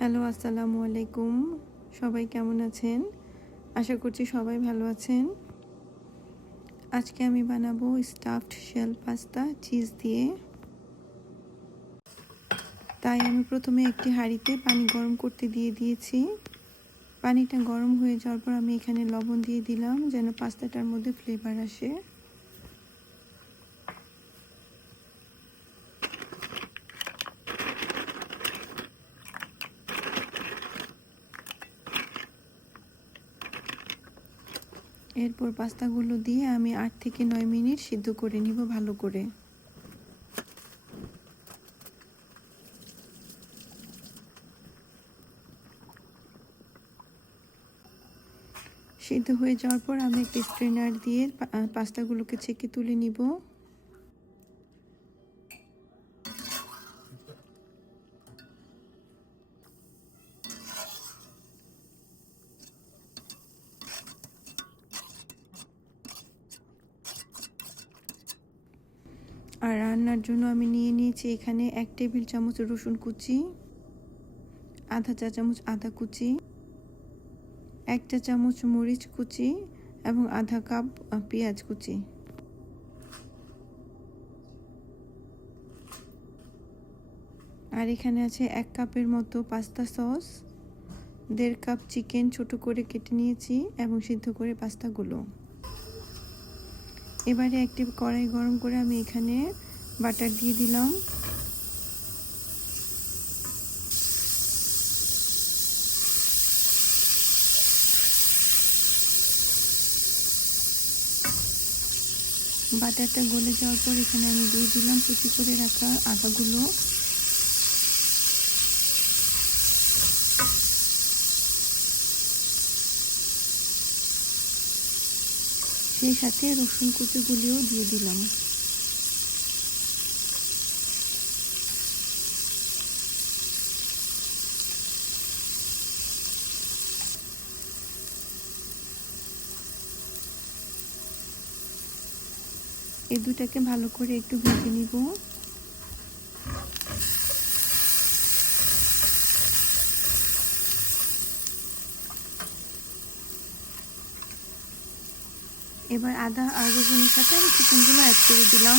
Hello, আসসালামু আলাইকুম। সবাই কেমন আছেন? আশা করছি সবাই ভালো আছেন। আজকে আমি বানাবো স্টাফড শেল পাস্তা চিজ দিয়ে। তাই আমি প্রথমে একটি হাঁড়িতে পানি গরম করতে দিয়ে দিয়েছি। পানিটা গরম হয়ে যাওয়ার পর আমি এখানে লবণ দিয়ে দিলাম যেন পাস্তাটার মধ্যে ফ্লেভার আসে। এরপর পাস্তাগুলো দিয়ে আমি 8 থেকে 9 মিনিট সিদ্ধ করে নিব ভালো করে। সিদ্ধ হয়ে যাওয়ার পর আমি একটি স্ট্রেনার দিয়ে পাস্তাগুলোকে ছেঁকে তুলে নিব। আর রান্নার জন্য আমি নিয়ে নিয়েছি এখানে 1 টেবিল চামচ রসুন কুচি, আধা চা চামচ আদা কুচি, 1 চা চামচ মরিচ কুচি এবং আধা কাপ পেঁয়াজ কুচি। আর এখানে আছে 1 কাপের মতো পাস্তা সস, 1.5 কাপ চিকেন ছোট করে কেটে নিয়েছি এবং সিদ্ধ করে পাস্তাগুলো। এবারে একটি কড়াই গরম করে আমি এখানে বাটার দিয়ে দিলাম। বাটারটা গলে যাওয়ার পর এখানে আমি দিয়ে দিলাম কুচি করে রাখা আদাগুলো। সেই সাথে রসুন কুচিগুলিও দিয়ে দিলাম। এই দুটাকে ভালো করে একটু ভেজে নিব। এবার আদা আর রসুনের সাথে আমি চিকেনগুলো অ্যাড করে দিলাম।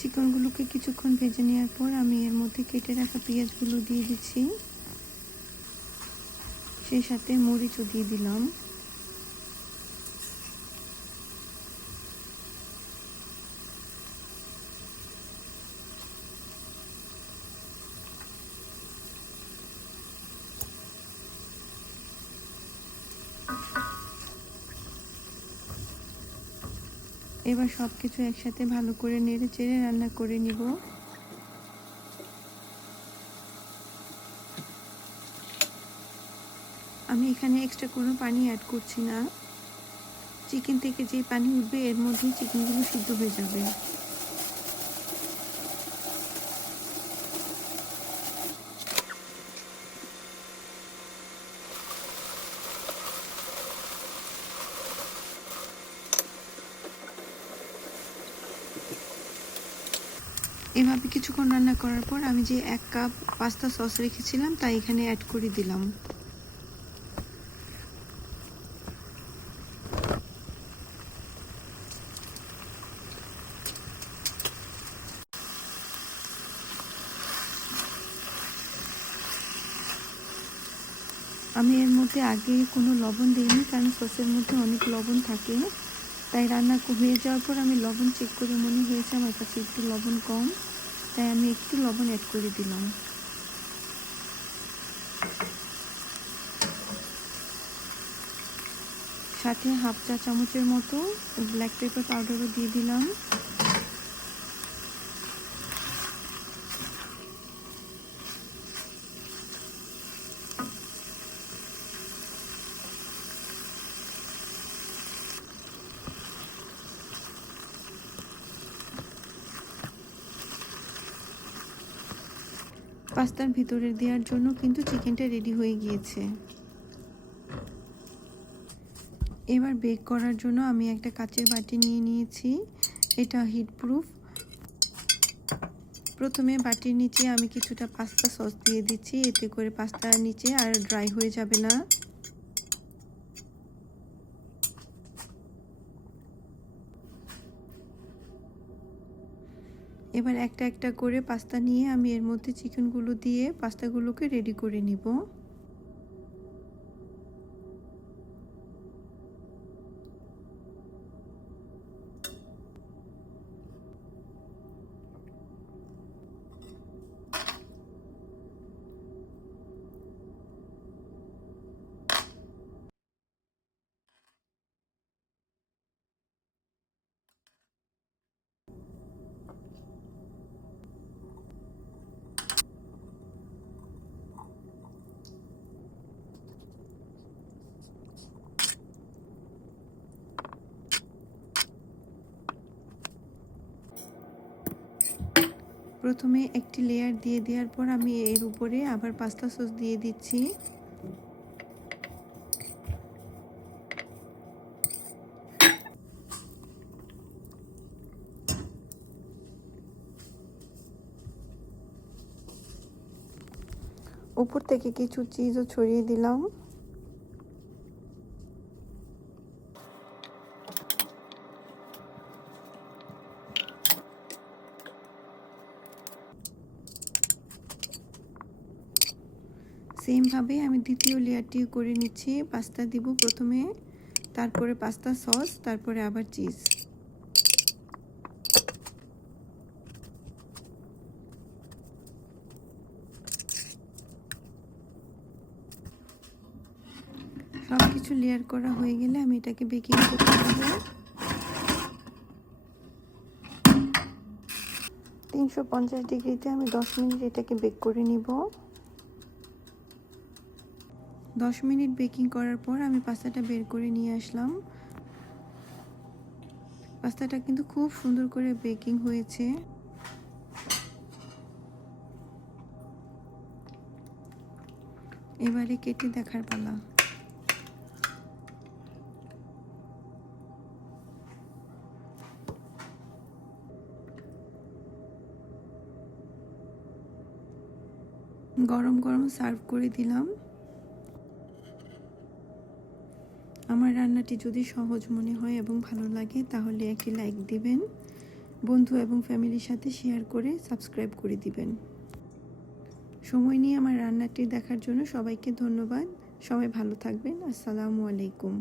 চিকেনগুলোকে কিছুক্ষণ ভেজে নেওয়ার পর আমি এর মধ্যে কেটে রাখা পেঁয়াজগুলো দিয়ে দিচ্ছি। সেই সাথে মরিচও দিয়ে দিলাম। এবার সব কিছু একসাথে ভালো করে নেড়ে চেড়ে রান্না করে নিব। আমি এখানে এক্সট্রা কোনো পানি অ্যাড করছি না। চিকেন থেকে যে পানি উঠবে এর মধ্যেই চিকেনগুলো সিদ্ধ হয়ে যাবে। এভাবে কিছুক্ষণ রান্না করার পর আমি যে 1 কাপ পাস্তা সস রেখেছিলাম তা এখানে অ্যাড করে দিলাম। আমি এর মধ্যে আগে কোনো লবণ দিইনি কারণ সসের মধ্যে অনেক লবণ থাকে। তাই রান্না হয়ে যাওয়ার পর আমি লবণ চেক করে মনে হয়েছে আমার কাছে একটু লবণ কম, তাই আমি একটু লবণ অ্যাড করে দিলাম। সাথে হাফ চা চামচের মতো ব্ল্যাক পেপার পাউডারও দিয়ে দিলাম। পাস্তার ভিতরে দেওয়ার জন্য কিন্তু চিকেনটা রেডি হয়ে গিয়েছে। এবার বেক করার জন্য আমি একটা কাচের বাটি নিয়ে নিয়েছি, এটা হিট প্রুফ। প্রথমে বাটির নিচে আমি কিছুটা পাস্তা সস দিয়ে দিচ্ছি, এতে করে পাস্তার নিচে আর ড্রাই হয়ে যাবে না। এবার একটা একটা করে পাস্তা নিয়ে আমি এর মধ্যে চিকেনগুলো দিয়ে পাস্তাগুলোকে রেডি করে নিব। প্রথমে একটি লেয়ার দিয়ে দেওয়ার পর আমি এর উপরে আবার পাস্তা সস দিয়ে দিচ্ছি। উপর থেকে কিছু চিজও ছড়িয়ে দিলাম। সেমভাবে আমি দ্বিতীয় লেয়ারটি করে নিচ্ছি। পাস্তা দিব প্রথমে, তারপরে পাস্তা সস, তারপরে আবার চিজ। সব কিছু লেয়ার করা হয়ে গেলে আমি এটাকে বেকিং করতে দেব। 350 ডিগ্রিতে আমি 10 মিনিট এটাকে বেক করে নিব। 10 মিনিট বেকিং করার পর আমি পাস্তাটা বের করে নিয়ে আসলাম। পাস্তাটা কিন্তু খুব সুন্দর করে বেকিং হয়েছে। এবারে কেটে দেখার পালা। গরম গরম সার্ভ করে দিলাম। আমার রান্নাটি যদি সহজ মনে হয় এবং ভালো লাগে তাহলে একটি লাইক দিবেন, বন্ধু এবং ফ্যামিলির সাথে শেয়ার করে সাবস্ক্রাইব করে দিবেন। সময় নিয়ে আমার রান্নাটি দেখার জন্য সবাইকে ধন্যবাদ। সবাই ভালো থাকবেন। আসসালামু আলাইকুম।